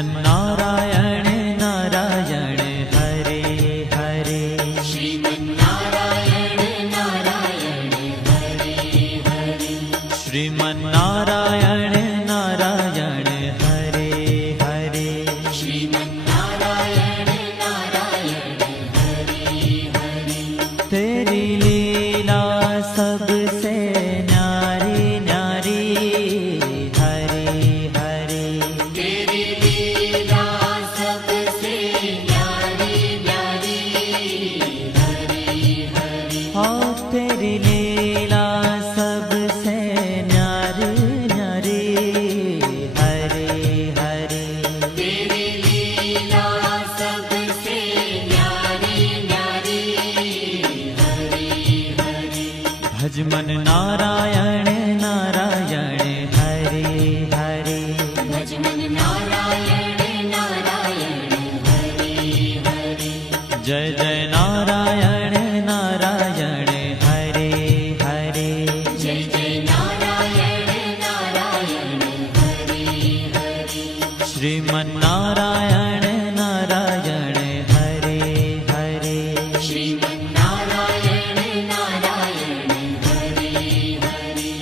श्रीमन्नारायण नारायण हरे हरे। श्रीमन्नारायण नारायण हरे हरे। श्रीमन्नारायण नारायण हरे हरे। श्रीमन्नारायण नारायण हरे हरे। तेरी लीला सबसे न्यारी न्यारी हरे हरे। तेरी लीला सबसे न्यारी न्यारी हरे हरे। हाँ तेरी लीला सबसे न्यारी न्यारी हरे हरे। तेरी लीला सबसे न्यारी न्यारी हरे हरे। भजमन नारायण नारायण हरे हरे। भजमन नारायण नारायण हरे हरे। जय जय नारायण नारायण हरे हरे। जय जय नारायण नारायण हरे हरे। श्रीमन्नारायण नारायण हरे हरे। श्रीमन्नारायण नारायण हरे हरे।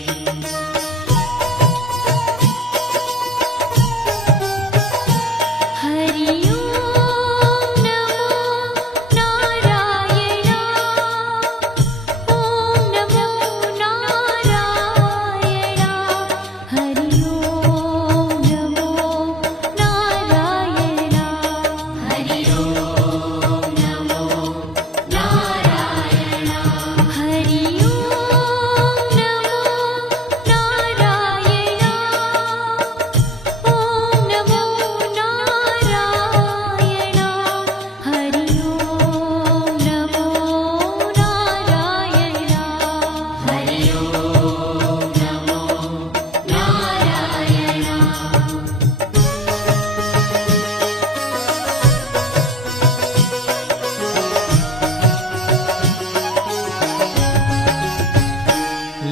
हरि ओम नमो नारायण। ओम नमो नारायण। हरि ओम नमो नारायण। हरि ओम नमो नारायण। हरि ओम नमो नारायण। ओम नमो नारायण। हरि ओम नमो नारायण। हरि ओम नमो नारायण।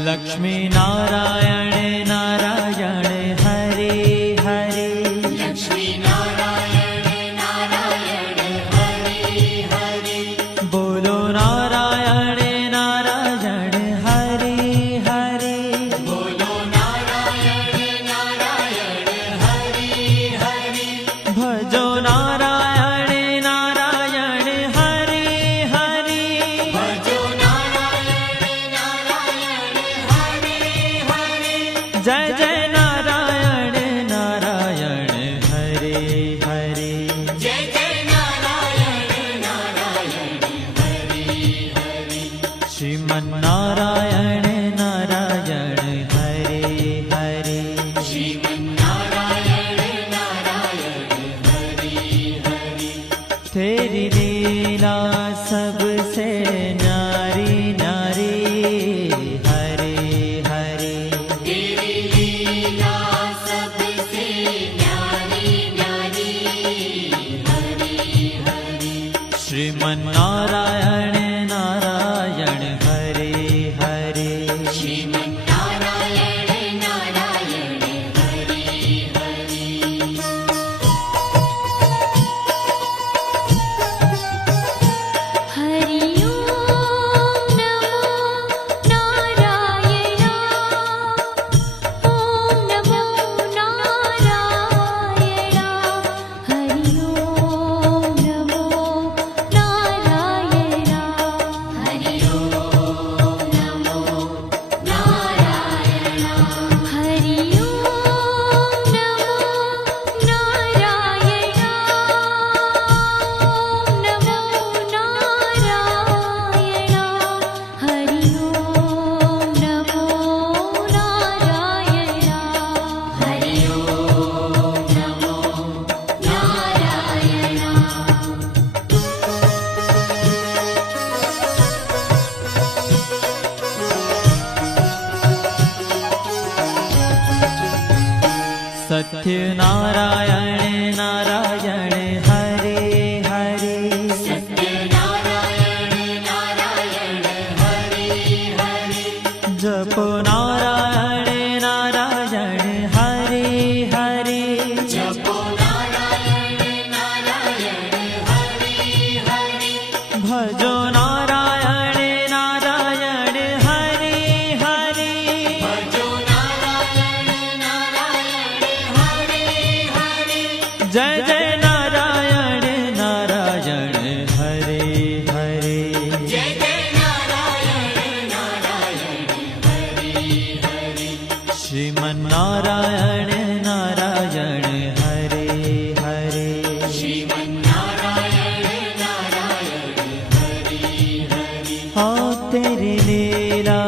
लक्ष्मी नारायण नारायण हरे हरे। लक्ष्मी नारायण नारायण हरे हरे। बोलो नारायण नारायण हरे हरे। बोलो नारायण नारायण हरे हरे। भजो नारायण नारायण हरे हरे। भजो नारायण नारायण हरे हरे। जय जय नारायण नारायण हरे हरे। जय जय नारायण नारायण हरे हरे। श्रीमन्नारायण नारायण हरे हरे। श्रीमन्नारायण नारायण हरे हरे। तेरी लीला सबसे न्यारी न्यारी हरे हरे। तेरी लीला सबसे न्यारी न्यारी हरे हरे। श्रीमन्नारायण नारायण हरे हरे। श्रीमन्नारायण नारायण हरे हरे। हरि ओम नमो नारायण। ओम नमो नारायण। हरि ओम नमो नारायण। हरि ओम नमो नारायण। हरि ओम नमो नारायण। ओम नमो नारायण। हरि ओम नमो नारायण। हरि ओम नमो नारायण। सत्य नारायण नारायण हरे हरे। सत्य नारायण नारायण हरे हरे। जपो नारायण नारायण हरे हरे। जपो नारायण भजो नारायण नारायण हरि हरि भजो नारायण नारायण हरि हरि जय जय नारायण नारायण हरे हरे जय जय नारायण नारायण हरि हरि श्रीमन्नारायण नारायण हरे हरे श्रीमन्नारायण नारायण हरि हरि हाँ तेरी लीला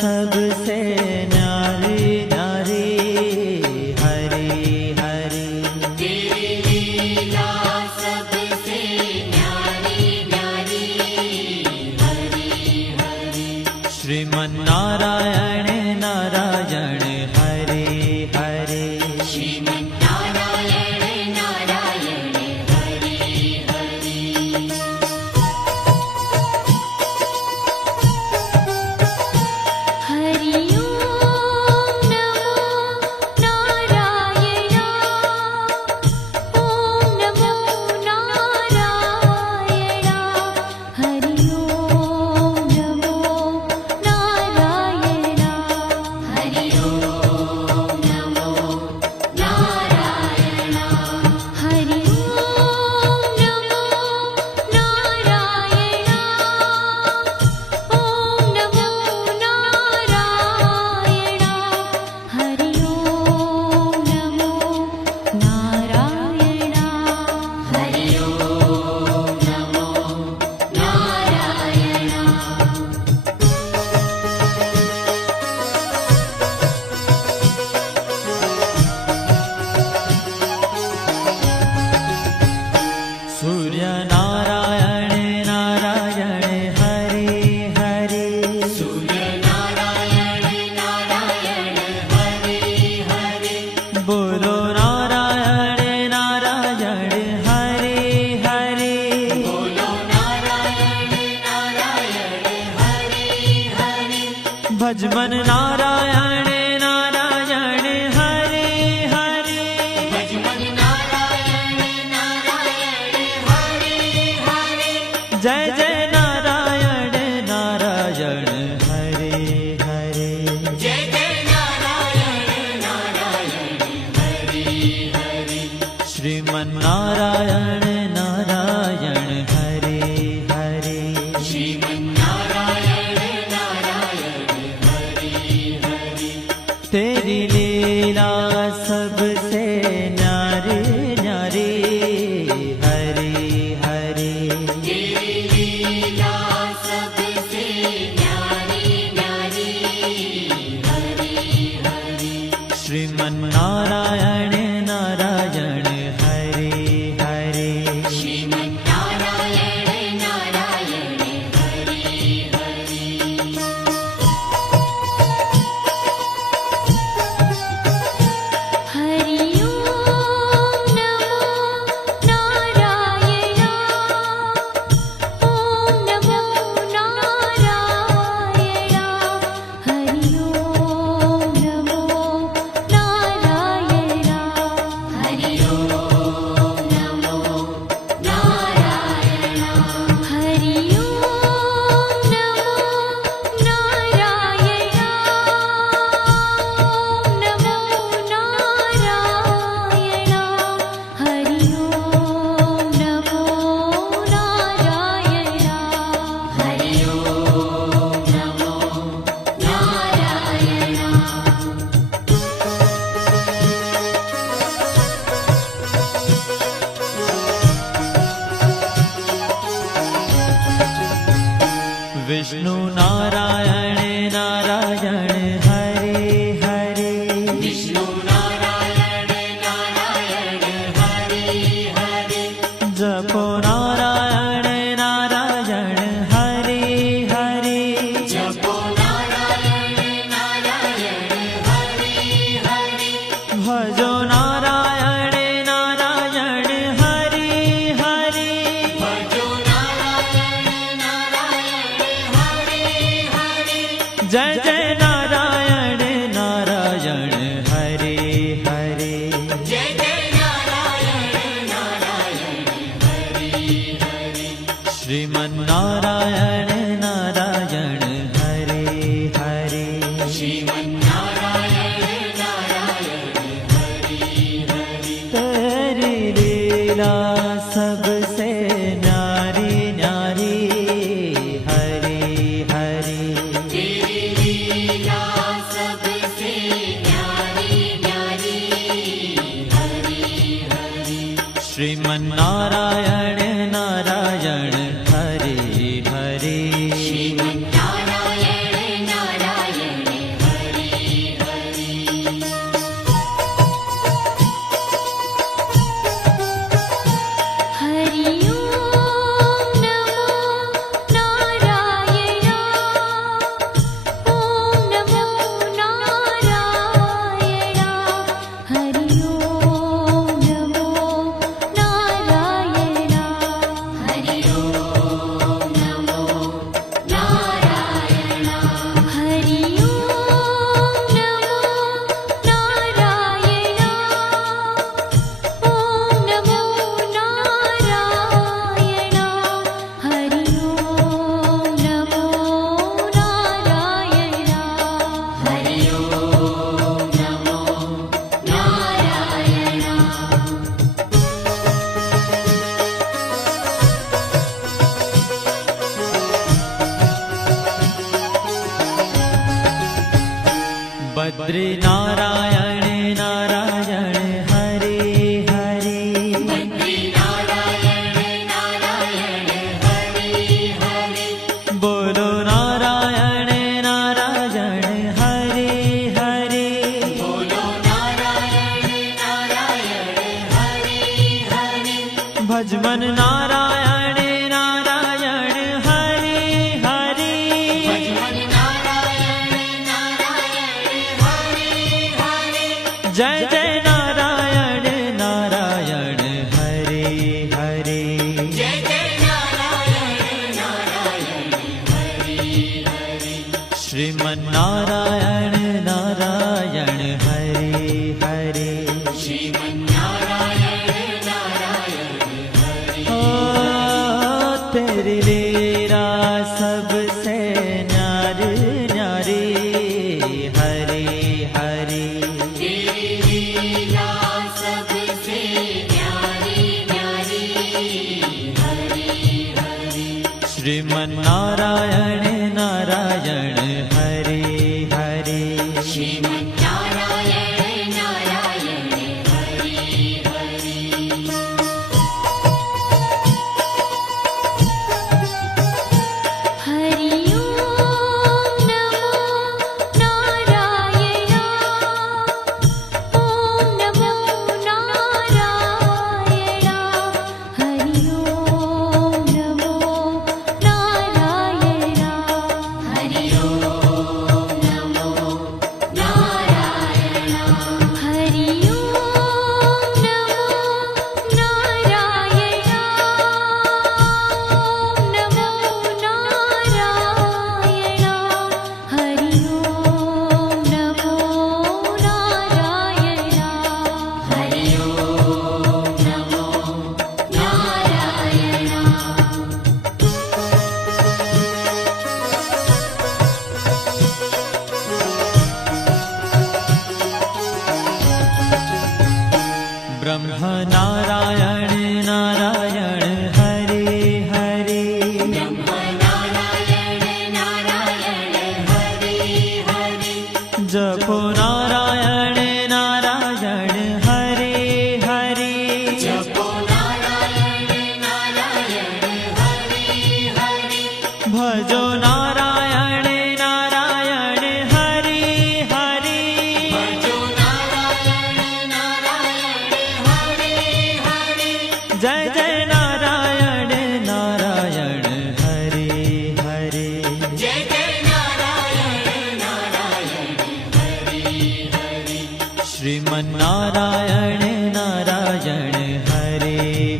सबसे न्यारी न्यारी हरे हरे तेरी लीला सबसे न्यारी न्यारी हरि हरि श्रीमन्नारायण नारायण हरे हरे श्रीमन्नारायण नारायण हरि हरि हरि ओम नमो नारायण ओम नमो नारायण हरि ओम नमो नारायण हरि ओम नमो नारायण हरि ओम नमो नारायण ओम नमो नारायण हरि ओम नमो नारायण हरि ओम नमो नारायण सूर्य नारायण नारायण हरे हरे सूर्य नारायण नारायण हरि हरि बोलो नारायण नारायण हरे हरे बोलो नारायण नारायण हरि हरि भजमन नारायण नारायण हरे हरे भजमन नारायण नारायण हरि हरि जय जय नारायण नारायण हरे हरे जय जय नारायण नारायण हरि हरि श्रीमन्नारायण नारायण हरे हरे श्रीमन्नारायण नारायण हरि हरि तेरी लीला सबसे न्यारी न्यारी हरे हरे तेरी लीला सबसे न्यारी न्यारी हरि हरि श्रीमन्नारायण नारायण हरे हरे श्रीमन्नारायण नारायण हरि हरि हरि ओम नमो नारायण ओम नमो नारायण हरि ओम नमो नारायण हरि ओम नमो नारायण हरि ओम नमो नारायण ओम नमो नारायण हरि ओम नमो नारायण हरि ओम नमो नारायण विष्णु नारायण नारायण हरे हरे विष्णु नारायण नारायण हरि हरि जपो नारायण नारायण हरे हरे जपो नारायण नारायण हरि हरि भजो नारायण नारायण हरे हरे भजो नारायण नारायण हरि हरि जय जय नारायण नारायण हरे हरे जय जय नारायण नारायण हरि हरि श्रीमन्नारायण नारायण हरे हरे श्रीमन्नारायण नारायण हरि हरि तेरी लीला सबसे न्यारी न्यारी हरे हरे तेरी लीला सबसे न्यारी न्यारी हरि हरि श्रीमन्नारायण नारायण हरे हरे श्रीमन्नारायण नारायण हरि हरि हरि ओम नमो नारायण ओम नमो नारायण हरि ओम नमो नारायण हरि ओम नमो नारायण हरि ओम नमो नारायण ओम नमो नारायण हरि ओम नमो नारायण हरि ओम नमो नारायण बद्री नारायण नारायण हरे हरे बद्री नारायण नारायण हरि हरि बोलो नारायण नारायण हरे हरे बोलो नारायण नारायण हरि हरि भजमन नारायण नारायण हरे हरे भजमन नारायण नारायण हरि हरि जय जय नारायण नारायण हरे हरे जय जय नारायण नारायण हरि हरि श्रीमन्नारायण नारायण हरे हरे श्रीमन्नारायण नारायण हरि ओ तेरी लीला सबसे न्यारी न्यारी हरे हरे तेरी लीला सबसे न्यारी न्यारी हरि हरि श्रीमन्नारायण नारायण हरे हरे श्रीमन्नारायण नारायण हरि हरि हरि ओम नमो नारायण ओम नमो नारायण हरि ओम नमो नारायण हरि ओम नमो नारायण हरि ओम नमो नारायण ओम नमो नारायण हरि ओम नमो नारायण हरि ओम नमो नारायण ब्रह्म नारायण नारायण हरे हरे ब्रह्म नारायण नारायण हरि हरि जपो नारायण नारायण हरे हरे जपो नारायण नारायण हरि हरि भजो नारायण नारायण हरे हरे भजो नारायण नारायण हरि हरि जय जय नारायण नारायण हरे हरे जय जय नारायण नारायण हरि हरि श्रीमन्नारायण नारायण हरे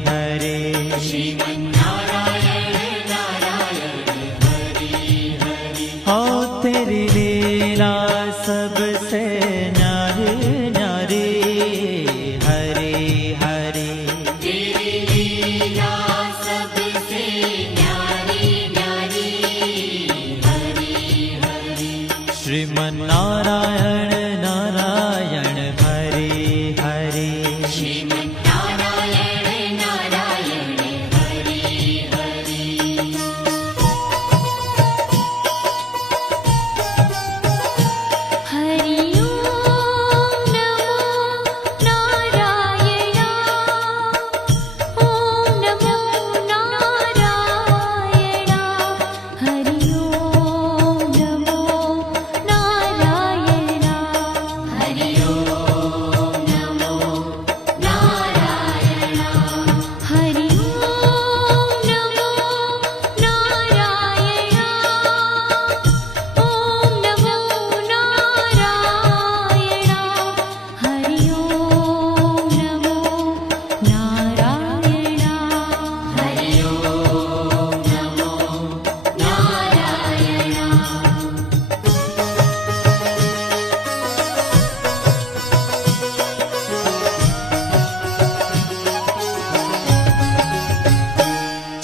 हरे श्रीमन्नारायण नारायण हरि श्रीमन्नारायण नारायण हरे हरे श्रीमन्नारायण नारायण हरि हरि हरि ओम नमो नारायण ओम नमो नारायण हरि ओम नमो नारायण हरि ओम नमो नारायण हरि ओम नमो नारायण ओम नमो नारायण हरि ओम नमो नारायण हरि ओम नमो नारायण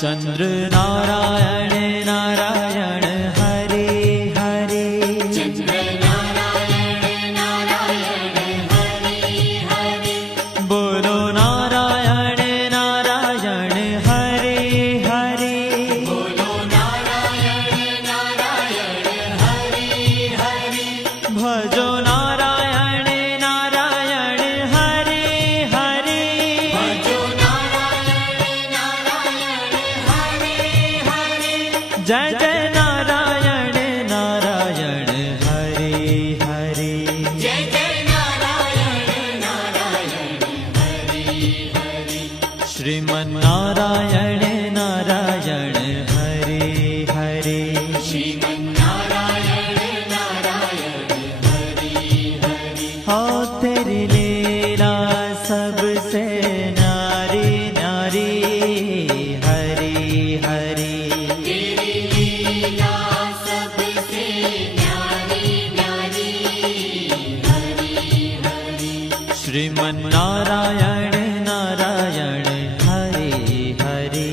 चंद्र नारायण नारायण हरे हरे चंद्र नारायण नारायण हरि हरि बोलो नारायण नारायण हरे हरे बोलो नारायण नारायण हरि हरि भजो नारायण नारायण हरे हरे भजो नारायण नारायण हरि हरि जय जय नारायण नारायण हरे हरे जय जय नारायण नारायण हरि हरि श्रीमन्नारायण नारायण हरे हरे श्रीमन्नारायण नारायण हरि हरि हो तेरी लीला सबसे न्यारी न्यारी हरी हरी तेरी लीला सबसे न्यारी न्यारी हरि हरि श्रीमन्नारायण नारायण हरे हरे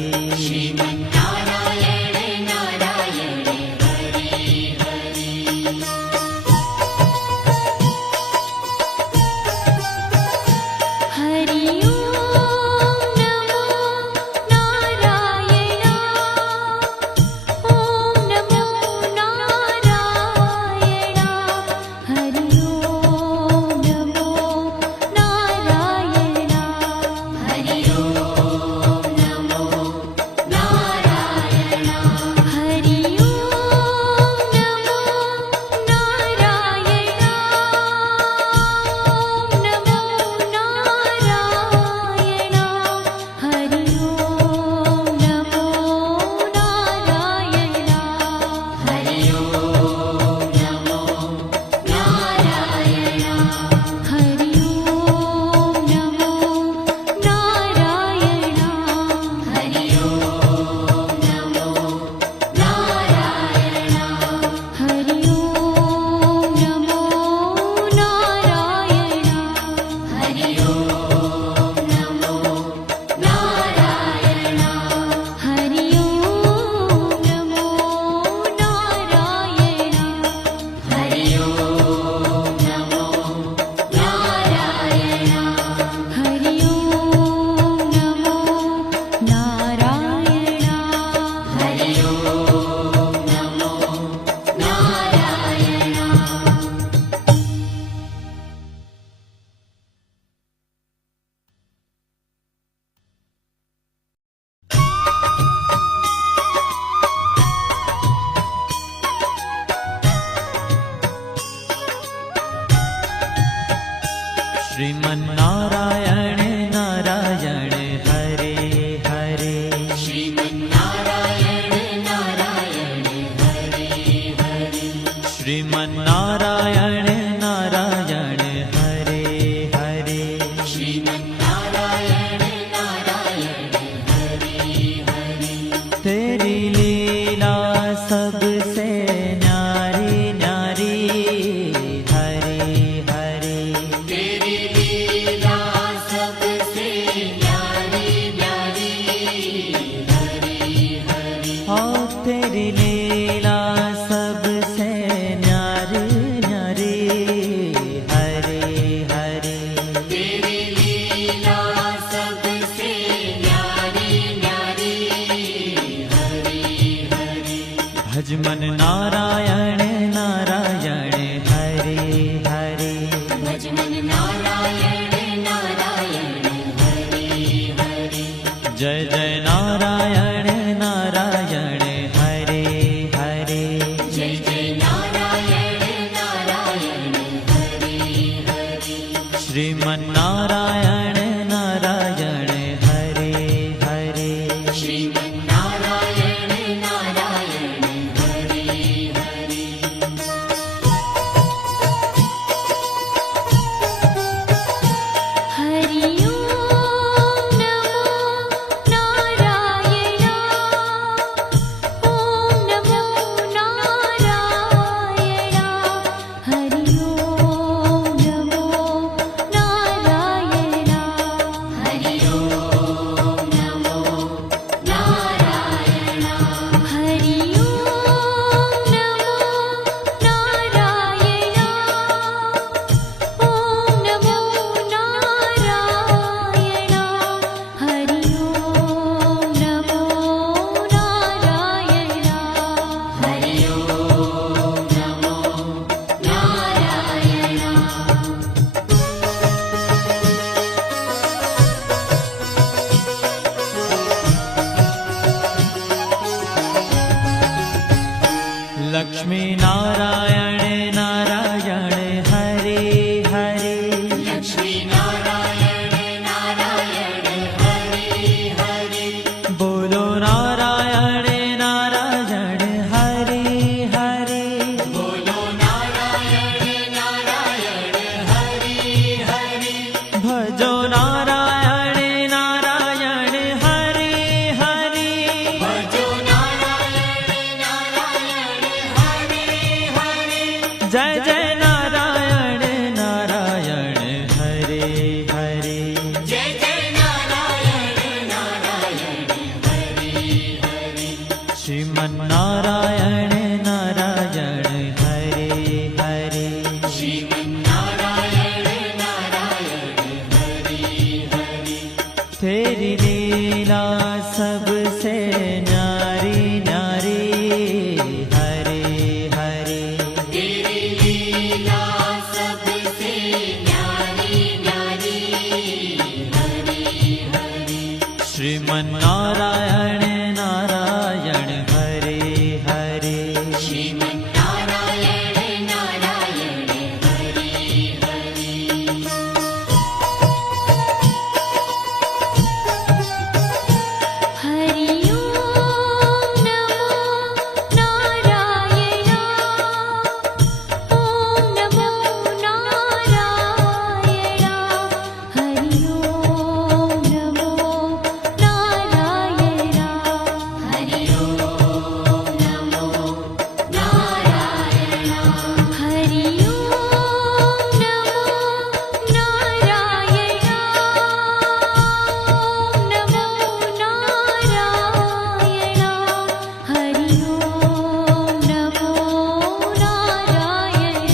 श्रीमन्नारायण नारायण हरि हरि हरि ओम नमो नारायण ओम नमो नारायण हरि ओम नमो नारायण हरि ओम नमो नारायण हरि ओम नमो नारायण ओम नमो नारायण हरि ओम नमो नारायण हरि ओम नमो नारायण हरि ओम नमो नारायण हरि ओम नमो नारायण हरि ओम नमो नारायण हरि ओम नमो नारायण हरि ओम नमो नारायण हरि ओम नमो नारायण हरि ओम नमो नारायण हरि ओम नमो नारायण श्रीमन्नारायण नारायण हरे हरे श्रीमन्नारायण नारायण हरि हरि श्रीमन्नारायण नारायण हरे हरे श्रीमन्नारायण नारायण हरि हरि तेरी लीला सबसे न्यारी न्यारी हरे हरे तेरी लीला सबसे न्यारी न्यारी हरि हरि हो तेरी लीला सबसे न्यारी भज मन नारायण नारायण हरे हरे भज मन नारायण नारायण हरे हरे जय जय नारायण नारायण हरे हरे जय जय नारायण नारायण हरे हरे श्रीमन नारायण नारायण हरे हरे श्रीमन्नारायण नारायण हरे हरे हरि ओम नमो नारायण ओम नमो नारायण हरि ओम नमो नारायण हरि ओम नमो नारायण हरि ओम नमो नारायण ओम नमो नारायण हरि ओम नमो नारायण हरि ओम नमो नारायण लक्ष्मी नारायण नारायण हरे हरे लक्ष्मी नारायण नारायण हरे हरे बोलो नारायण नारायण हरे हरे बोलो नारायण नारायण हरे हरे भजो नारायण नारायण हरे हरे भजो नारायण नारायण हरे हरे जय जय नारायण नारायण हरे हरे जय जय नारायण नारायण हरे हरे श्रीमन नारायण नारायण हरे हरे श्रीमन्नारायण नारायण हरे हरे तेरी लीला सबसे न्यारी न्यारी हरे हरे तेरी लीला सबसे न्यारी न्यारी हरे हरे श्रीमन नारायण नारायण हरे हरे श्रीमन्नारायण नारायण हरे हरे हरि ओम नमो नारायण ओम नमो नारायण हरि ओम नमो नारायण हरि ओम नमो नारायण हरि ओम नमो नारायण ओम नमो नारायण हरि ओम नमो नारायण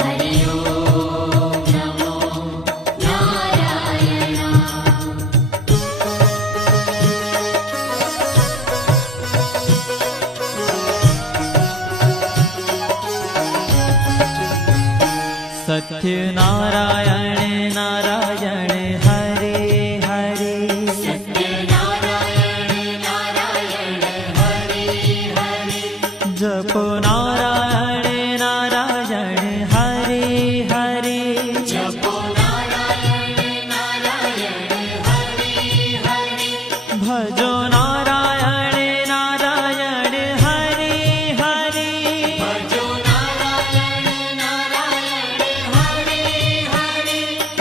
हरि ओम नमो नारायण सत्य नारायण नारायण हरे हरे सत्यनारायण नारायण हरे हरे जपो नारायण नारायण हरे हरे जपो नारायण नारायण हरे हरे भजो नारायण नारायण हरे हरे भजो नारायण नारायण हरे हरे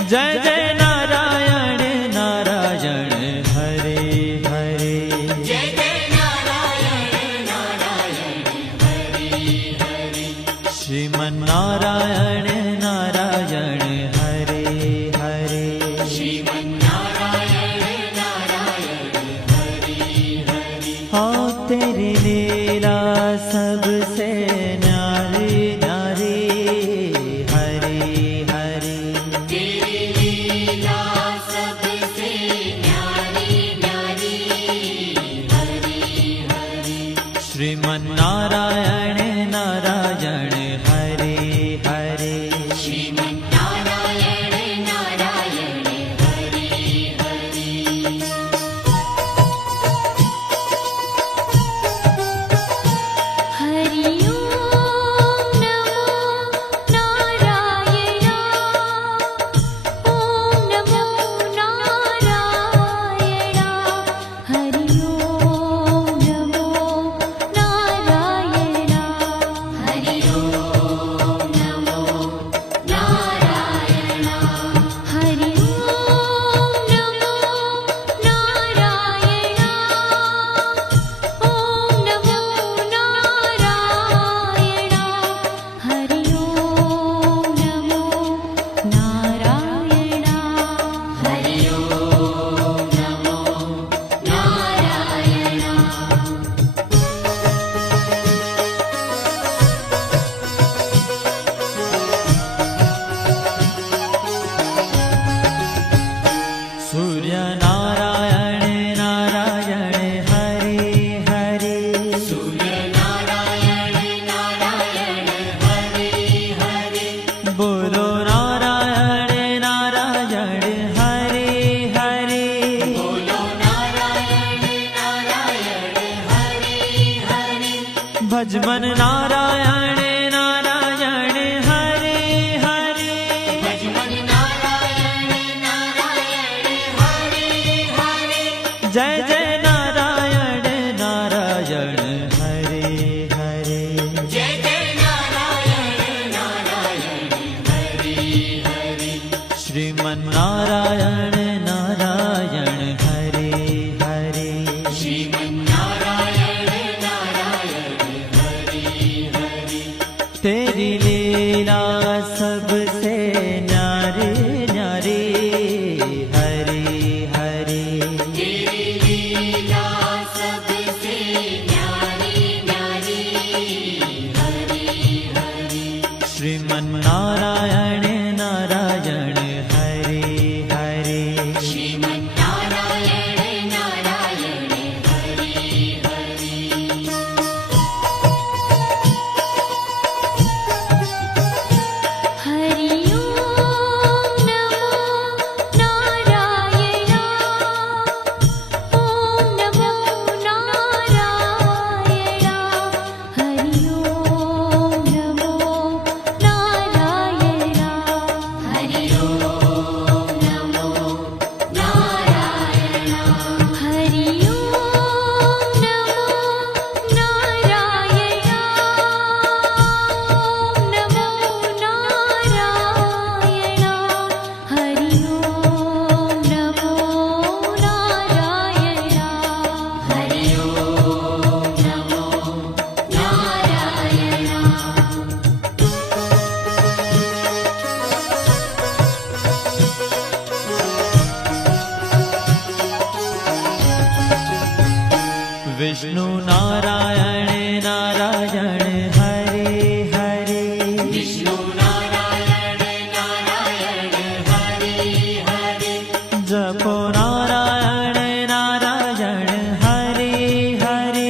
जय जय नारायण नारायण हरे हरे जय जय नारायण नारायण हरे हरे श्रीमन नारायण नारायण हरे हरे श्रीमन्नारायण नारायण हरे हरे हाँ तेरी लीला सबसे न्यारी न्यारी हरे हरे तेरी लीला सबसे न्यारी न्यारी हरे हरे श्रीमन्नारायण नारायण हरे हरे श्रीमन्नारायण नारायण हरि हरि हरि ओम नमो नारायण ओम नमो नारायण हरि ओम नमो नारायण हरि ओम नमो नारायण हरि ओम नमो नारायण ओम नमो नारायण हरि ओम नमो नारायण हरि ओम नमो नारायण सूर्य नारायण नारायण हरे हरे सूर्य नारायण नारायण हरि हरि बोलो नारायण नारायण हरे हरे बोलो नारायण नारायण हरि हरि भजमन नारायण नारायण हरे हरे भजमन नारायण नारायण हरि हरि जय जय नारायण नारायण हरे हरे जय जय नारायण नारायण हरि हरि श्रीमन्नारायण नारायण हरे हरे श्रीमन्नारायण नारायण हरि हरि तेरी लीला सबसे न्यारी न्यारी हरे हरे तेरी लीला सबसे न्यारी न्यारी हरि हरि श्रीमन्नारायण नारायण हरे हरे श्रीमन्नारायण नारायण हरि हरि हरि ओम नमो नारायण ओम नमो नारायण हरि ओम नमो नारायण हरि ओम नमो नारायण हरि ओम नमो नारायण ओम नमो नारायण हरि ओम नमो नारायण हरि ओम नमो नारायण विष्णु नारायण नारायण हरे हरे विष्णु नारायण नारायण हरि हरि जपो नारायण नारायण हरे हरे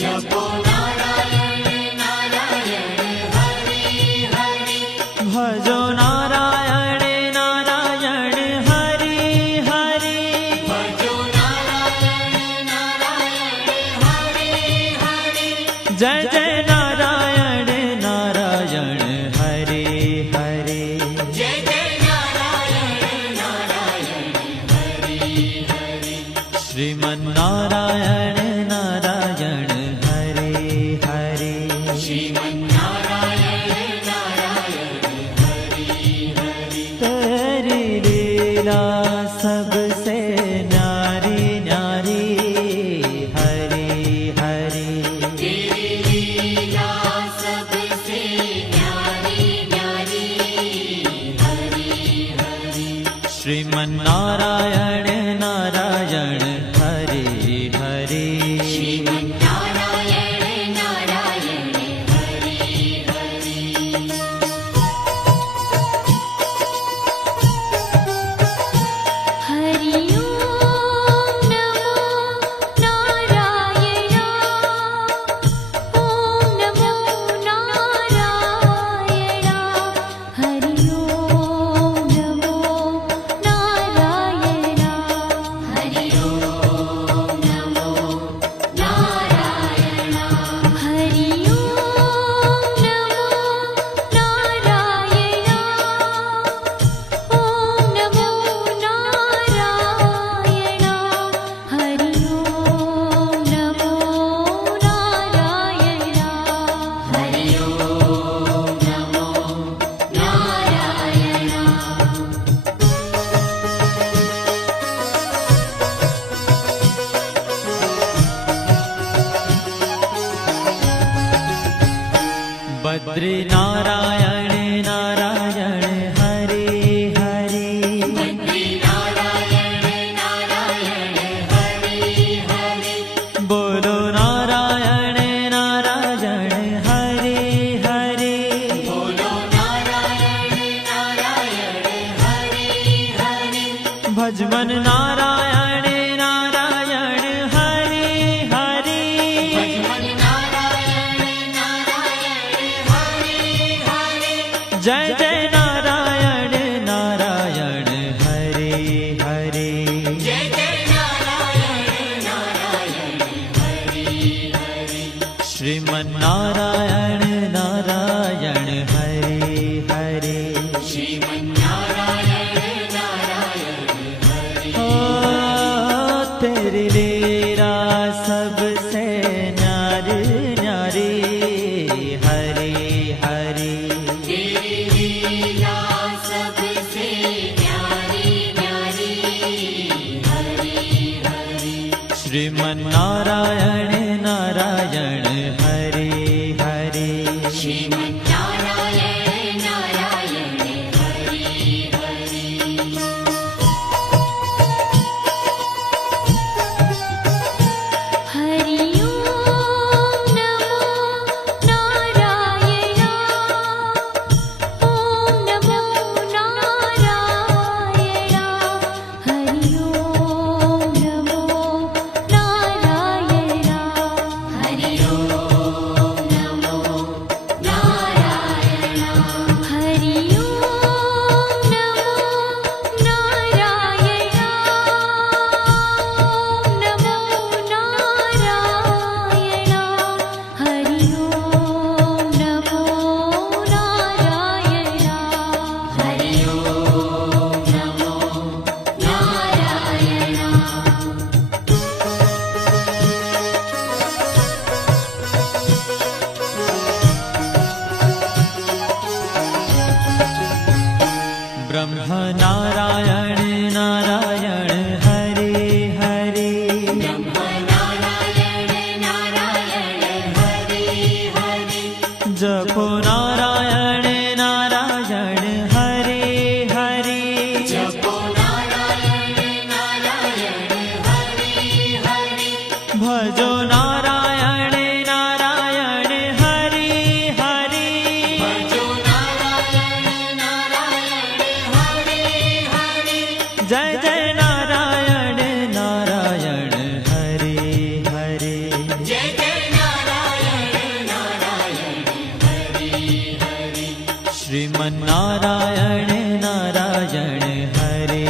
जपो नारायण नारायण हरि हरि भजो नारायण नारायण हरे हरे भजो नारायण नारायण हरि हरि जय जय नारायण नारायण हरे हरे जय जय नारायण नारायण हरि हरि श्रीमन्नारायण नारायण हरे हरे श्रीमन्नारायण नारायण हरि हरि तेरी लीला सबसे न्यारी न्यारी हरे हरे तेरी लीला बद्री नारायण नारायण हरे हरे बद्री नारायण नारायण हरे हरे बोलो नारायण नारायण हरे हरे बोलो नारायण नारायण हरे हरे भजमन नारायण नारायण हरे हरे भजमन नारायण नारायण हरे हरे जय जय नारायण नारायण हरे हरे जय जय नारायण नारायण हरे हरे श्रीमन नारायण नारायण हरे हरे श्रीमन्नारायण नारायण हरे ओ तेरी लीला सबसे न्यारी न्यारी हरे हरे तेरी लीला सबसे न्यारी न्यारी हरे हरे श्रीमन नारायण नारायण हरे हरे श्रीमन्नारायण नारायण हरे हरे हरि ओम नमो नारायण ओम नमो नारायण हरि ओम नमो नारायण हरि ओम नमो नारायण हरि ओम नमो नारायण ओम नमो नारायण हरि ओम नमो नारायण हरि ओम नमो नारायण ब्रह्म नारायण नारायण हरे हरे ब्रह्म नारायण नारायण हरे हरे जपो नारायण नारायण हरे हरे जपो नारायण नारायण हरे हरे भजो नारायण नारायण हरे हरे भजो नारायण नारायण हरे हरे जय जय नारायण नारायण हरे हरे जय जय नारायण नारायण हरे हरे श्रीमन नारायण नारायण हरे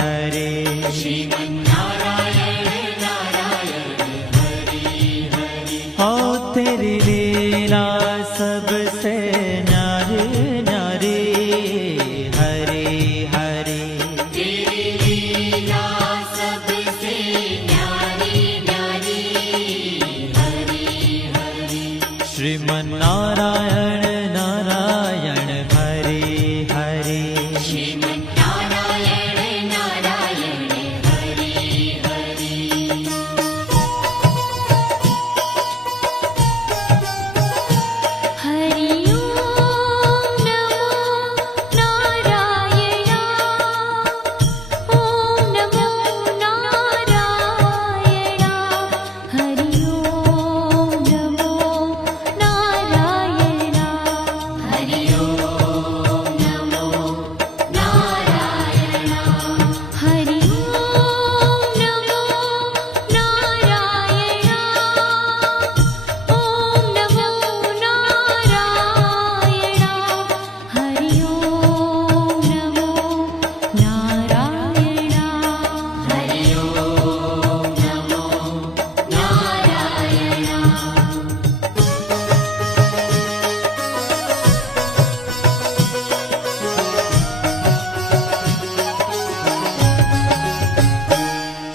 हरे श्रीमन्नारायण नारायण हरे हरे ओ तेरी लीला सबसे न्यारी न्यारी हरे हरे तेरी लीला सबसे न्यारी न्यारी हरे हरे श्रीमन नारायण नारायण हरे हरे श्रीमन्नारायण नारायण हरे हरे हरि ओम नमो नारायण ओम नमो नारायण हरि ओम नमो नारायण हरि ओम नमो नारायण हरि ओम नमो नारायण ओम नमो नारायण हरि ओम नमो नारायण हरि ओम नमो नारायण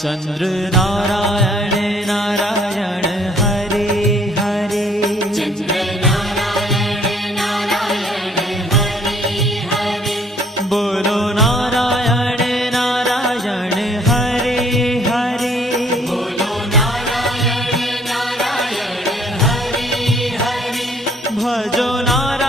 चंद्र नारायण नारायण हरे हरे चंद्र नारायण नारायण हरे हरे बोलो नारायण नारायण हरे हरे बोलो नारायण नारायण हरे हरे भजो नारायण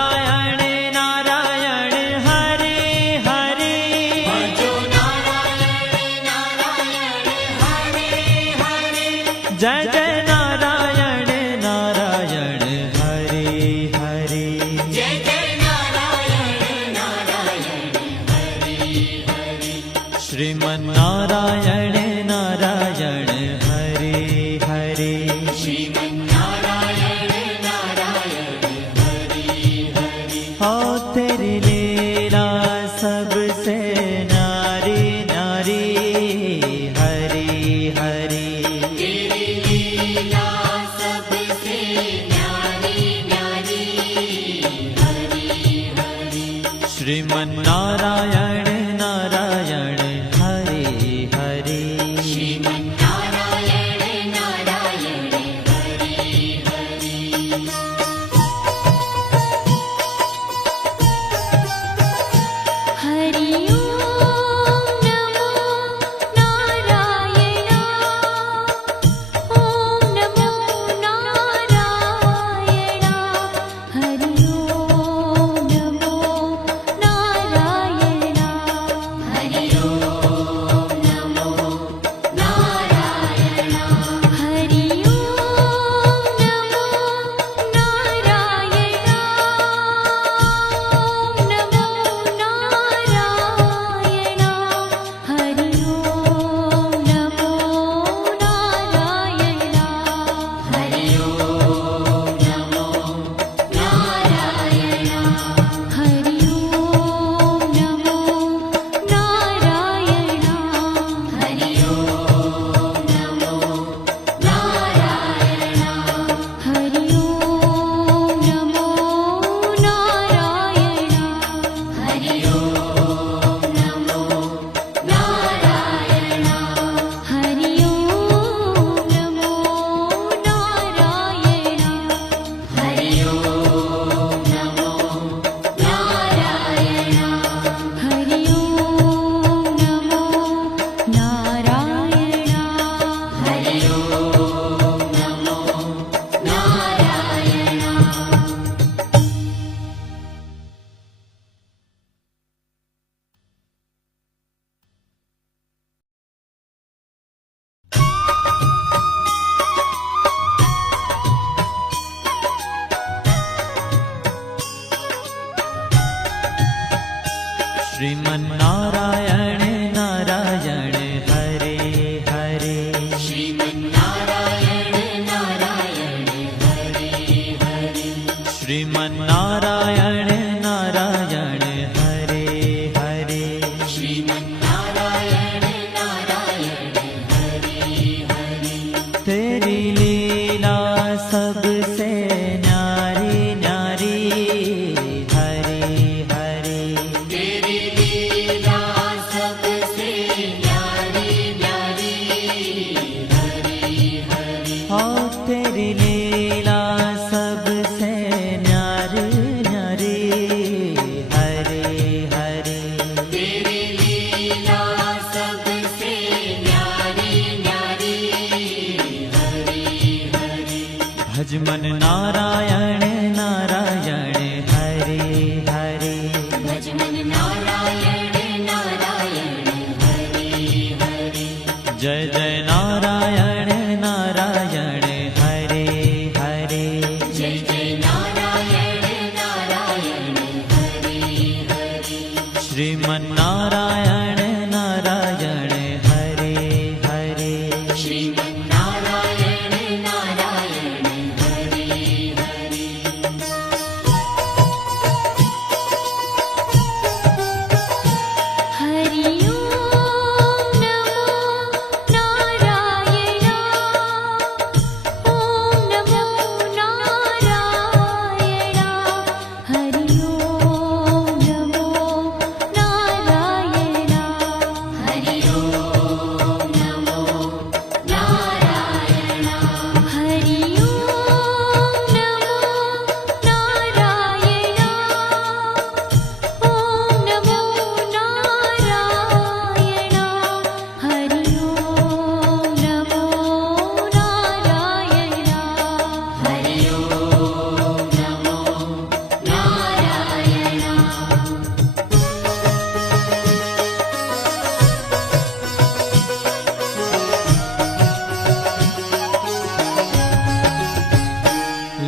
श्रीमन्नारायण नारायण हरे हरे श्रीमन्नारायण नारायण हरे हरे हरि ओम नमो नारायण ओम नमो नारायण हरि ओम नमो नारायण हरि ओम नमो नारायण हरि ओम नमो नारायण ओम नमो नारायण हरि ओम नमो नारायण हरि ओम नमो नारायण हरि ओम नमो नारायण हरि ओम नमो नारायण हरि ओम नमो नारायण हरि ओम नमो नारायण हरि ओम नमो नारायण हरि ओम नमो नारायण हरि ओम नमो नारायण हरि ओम नमो नारायण श्रीमन्नारायण नारायण हरे हरे श्रीमन्नारायण नारायण हरे हरे श्रीमन्नारायण नारायण हरे हरे श्रीमन्नारायण नारायण हरे हरे तेरी लीला सबसे न्यारी न्यारी हरे हरे तेरी लीला सबसे न्यारी न्यारी हरे हरे हाँ तेरी लीला सबसे न्यारी न्यारी हरे हरे तेरी लीला सबसे न्यारी न्यारी हरे हरे भजमन नारायण नारायण हरे हरे भजमन नारायण नारायण हरे हरे जय जय नारायण नारायण हरे हरे जय जय नारायण नारायण हरे हरे श्रीमन्नारायण नारायण हरे हरे श्रीमन्नारायण नारायण हरे हरे हरि ओम नमो नारायण ओम नमो नारायण हरि ओम नमो नारायण हरि ओम नमो नारायण हरि ओम नमो नारायण ओम नमो नारायण हरि ओम नमो नारायण हरि ओम नमो नारायण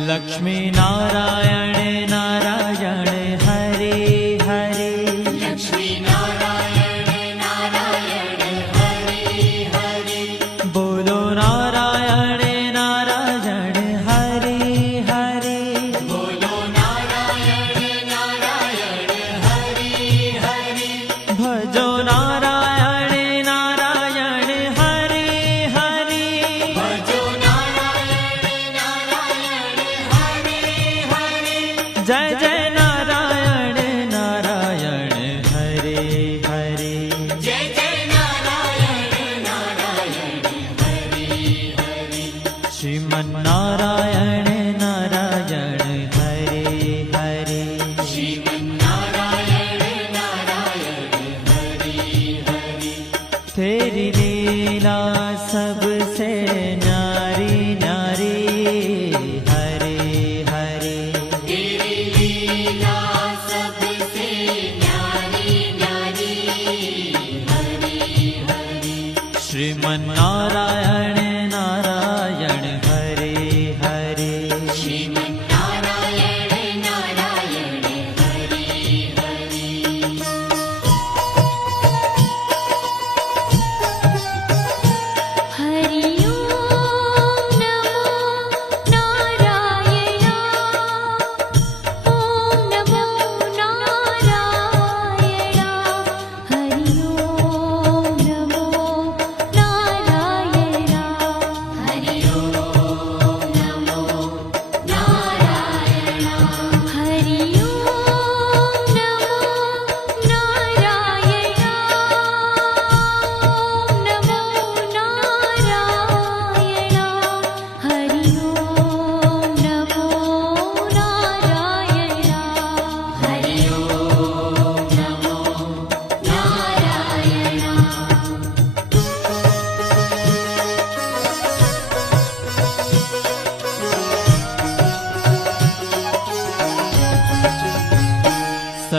लक्ष्मी नारायण नारायण हरे हरे लक्ष्मी नारायण नारायण हरे हरे बोलो नारायण नारायण हरे हरे बोलो नारायण नारायण हरे हरे भजो नारायण नारायण हरे हरे भजो नारायण नारायण हरे हरे जय जय नारायण नारायण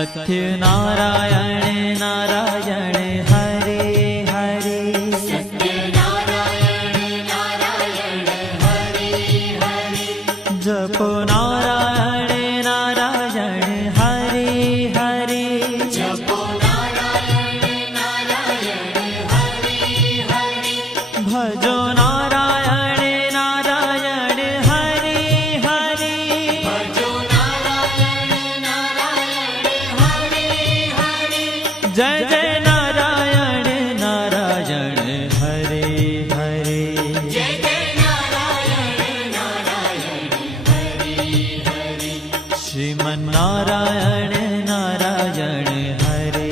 સત્યનારાયણ નારાયણ હરે હરે સત્યનારાયણ નારાયણ હરિ હરિ જપો નારાયણ નારાયણ હરે હરે જપો નારાયણ નારાયણ હરિ હરિ ભજો નારાયણ નારાયણ હરે હરે ભજો નારાયણ નારાયણ હરિ હરિ જય જય નારાયણ નારાયણ હરે હરે જય જય નારાયણ નારાયણ હરિ હરિ શ્રીમન્નારાયણ નારાયણ હરે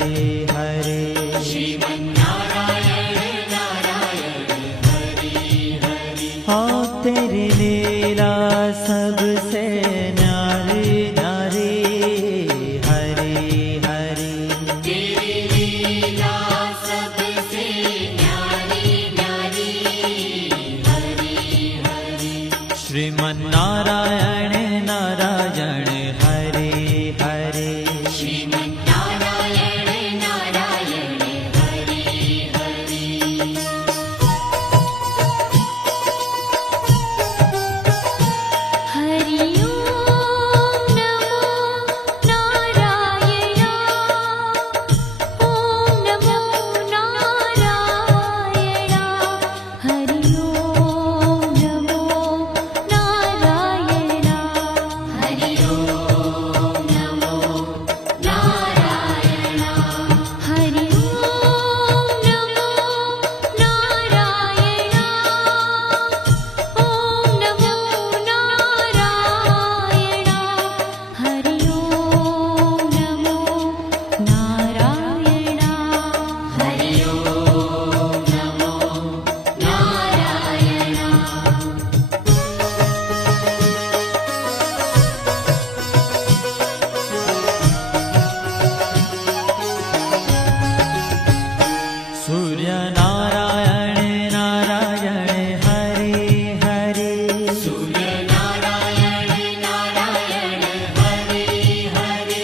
હરે શ્રીમન્નારાયણ નારાયણ હરિ હરિ हाँ तेरी लीला सबसे न्यारी न्यारी हरी हरी तेरी लीला सबसे न्यारी न्यारी हरि हरि श्रीमन्नारायण नारायण हरे हरे श्रीमन्नारायण नारायण हरि हरि हरि ओम नमो नारायण ओम नमो नारायण हरि ओम नमो नारायण हरि ओम नमो नारायण हरि ओम नमो नारायण ओम नमो नारायण हरि ओम नमो नारायण हरि ओम नमो नारायण सूर्य नारायण नारायण हरे हरे सूर्य नारायण नारायण हरि हरि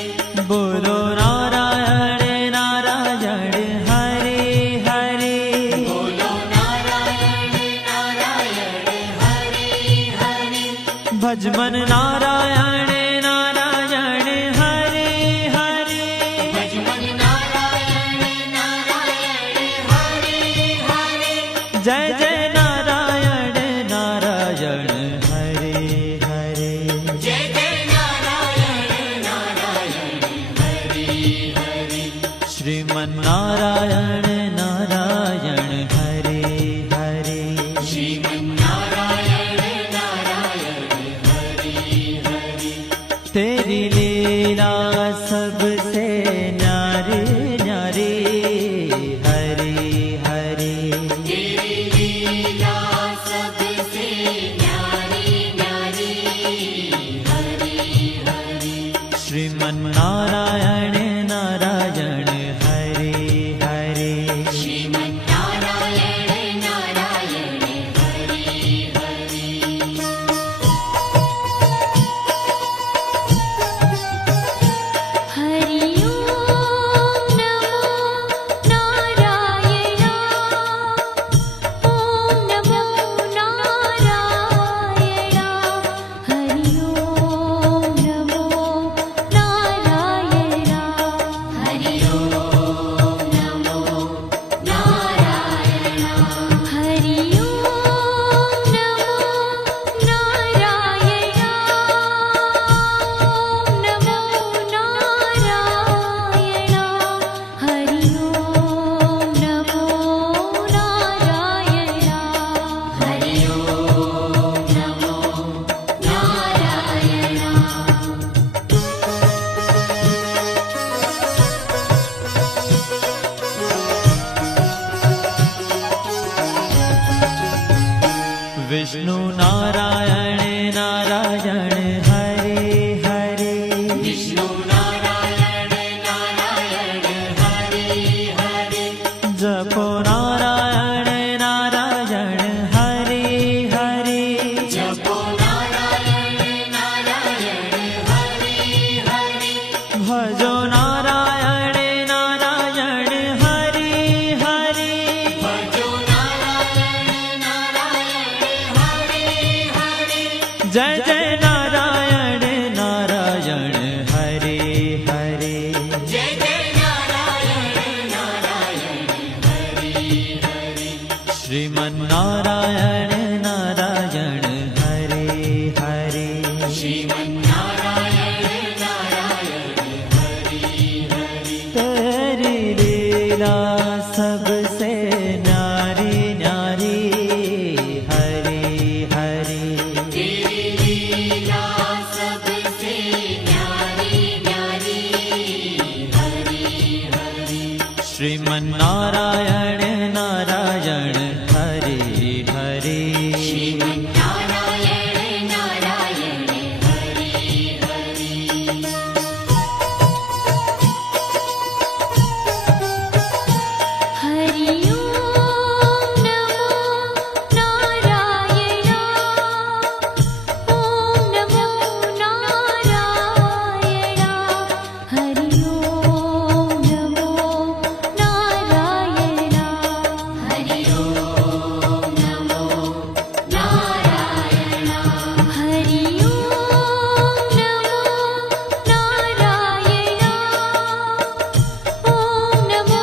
बोलो नारायण नारायण हरे हरे बोलो नारायण नारायण हरि हरि भजमन नारायण नारायण हरे हरे भजमन नारायण नारायण हरि हरि जय जय नारायण नारायण हरे हरे जय जय नारायण नारायण हरि हरि श्रीमन्नारायण नारायण हरे हरे श्रीमन्नारायण नारायण हरि हरि तेरी लीला सबसे न्यारी न्यारी हरे हरे तेरी लीला सबसे न्यारी न्यारी हरि हरि श्रीमन्नारायण नारायण हरे हरे श्रीमन्नारायण नारायण हरि हरि हरि ओम नमो नारायण ओम नमो नारायण हरि ओम नमो नारायण नारायण हरे हरे जय जय नारायण नारायण हरि हरि श्रीमन्नारायण नारायण हरे हरे श्रीमन्नारायण नारायण हरि हरि तेरी लीला सबसे न्यारी न्यारी हरे हरे तेरी लीला सबसे न्यारी न्यारी हरि हरि श्रीमन्नारायण नारायण हरे हरे श्रीमन्नारायण नारायण हरि हरि हरि ओम नमो नारायण ओम नमो नारायण हरि ओम नमो नारायण हरि ओम नमो नारायण हरि ओम नमो नारायण ओम नमो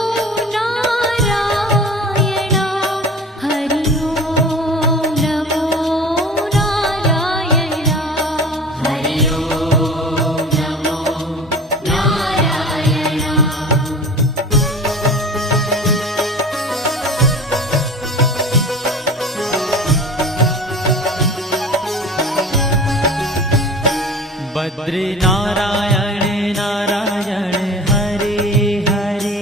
नारायण हरि ओम नमो नारायण हरि ओम नमो नारायण बद्री नारायण नारायण हरे हरे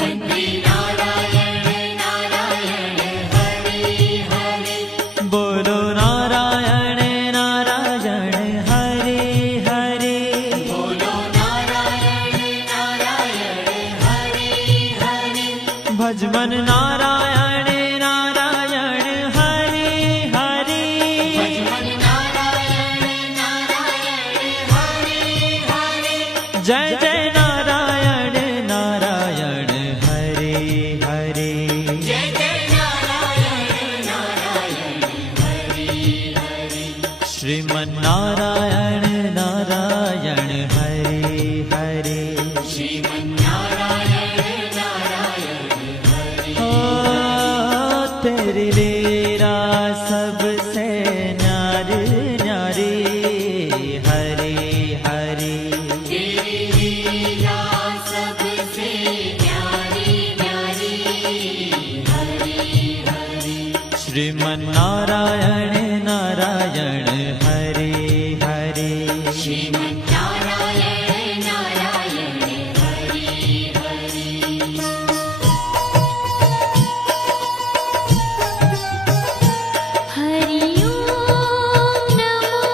बद्री नारायण नारायण हरि हरि बोलो नारायण नारायण हरे हरे बोलो नारायण नारायण हरि हरि भजमन नारायण नारायण हरे हरे भजमन नारायण नारायण हरि हरि जय जय नारायण नारायण हरे हरे जय जय नारायण नारायण हरि हरि श्रीमन्नारायण नारायण हरे हरे श्रीमन्नारायण नारायण हरि ओ तेरी लीला सबसे न्यारी न्यारी हरे हरे तेरी लीला सबसे न्यारी न्यारी हरि हरि श्रीमन्नारायण नारायण हरे हरे श्रीमन्नारायण नारायण हरि हरि हरि ओम नमो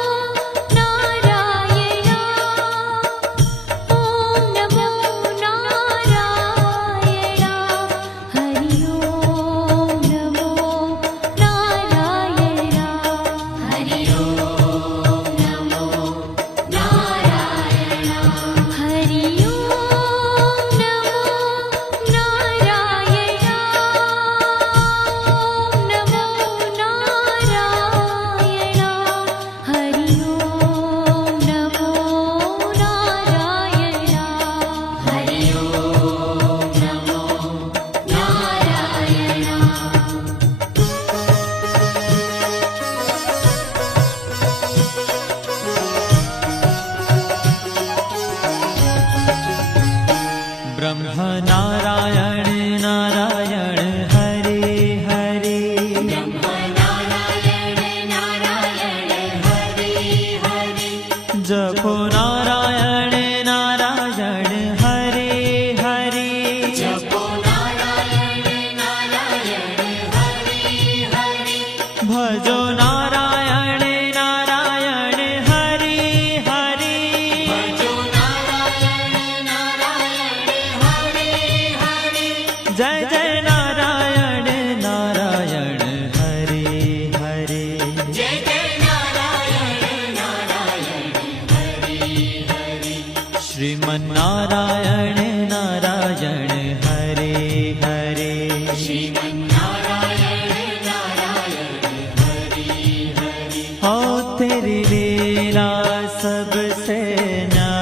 नारायण ओम नमो नारायण हरि ओम नमो नारायण हरि ओम नमो नारायण हरि ओम नमो नारायण ओम नमो नारायण हरि ओम नमो नारायण हरि ओम नमो नारायण ब्रह्म नारायण नारायण हरे हरे ब्रह्म नारायण नारायण हरि हरि जपो नारायण नारायण हरे हरे जपो नारायण नारायण हरि हरि भजो नारायण नारायण हरे हरे भजो नारायण नारायण हरि हरि जय जय नारायण नारायण हरे हरे जय जय नारायण नारायण हरि हरि श्रीमन्नारायण नारायण हरे हरे श्रीमन्नारायण नारायण हरि हरि हो तेरी लीला सबसे न्यारी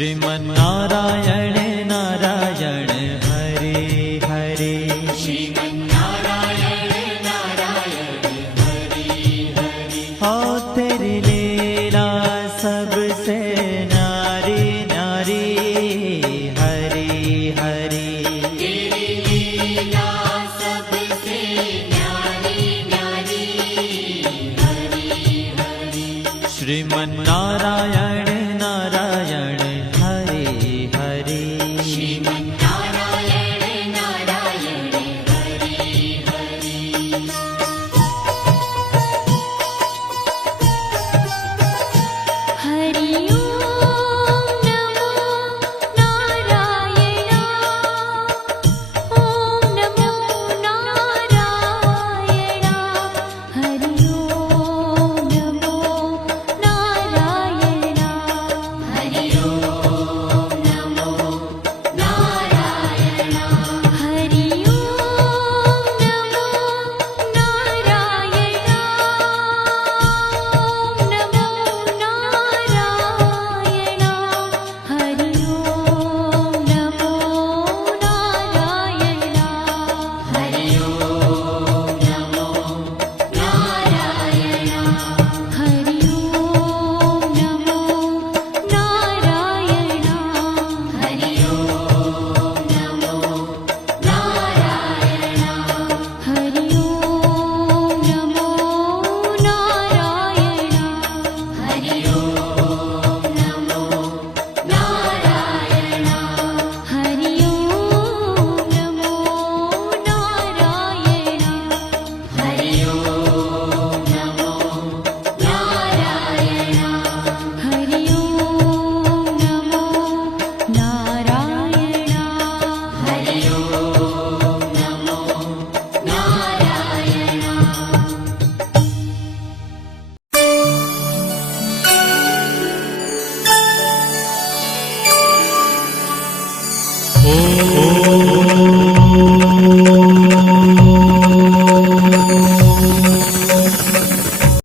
श्रीमन्नारायण नारायण हरे हरे श्रीमन्नारायण नारायण हरि हरि हो तेरी लीला सबसे न्यारी न्यारी हरी हरी तेरी लीला सबसे न्यारी न्यारी हरि हरि श्रीमन्नारायण नारायण हरे हरे श्रीमन्नारायण नारायण हरि हरि हरि ओम नमो नारायण ओम नमो नारायण हरि ओम नमो नारायण हरि ओम नमो नारायण हरि ओम नमो नारायण ओम नमो नारायण हरि ओम नमो नारायण हरि ओम नमो नारायण हरि ओम नमो नारायण हरि ओम नमो नारायण हरि ओम नमो नारायण हरि ओम नमो नारायण हरि ओम नमो नारायण हरि ओम नमो नारायण हरि ओम नमो नारायण हरि ओम नमो नारायण ओम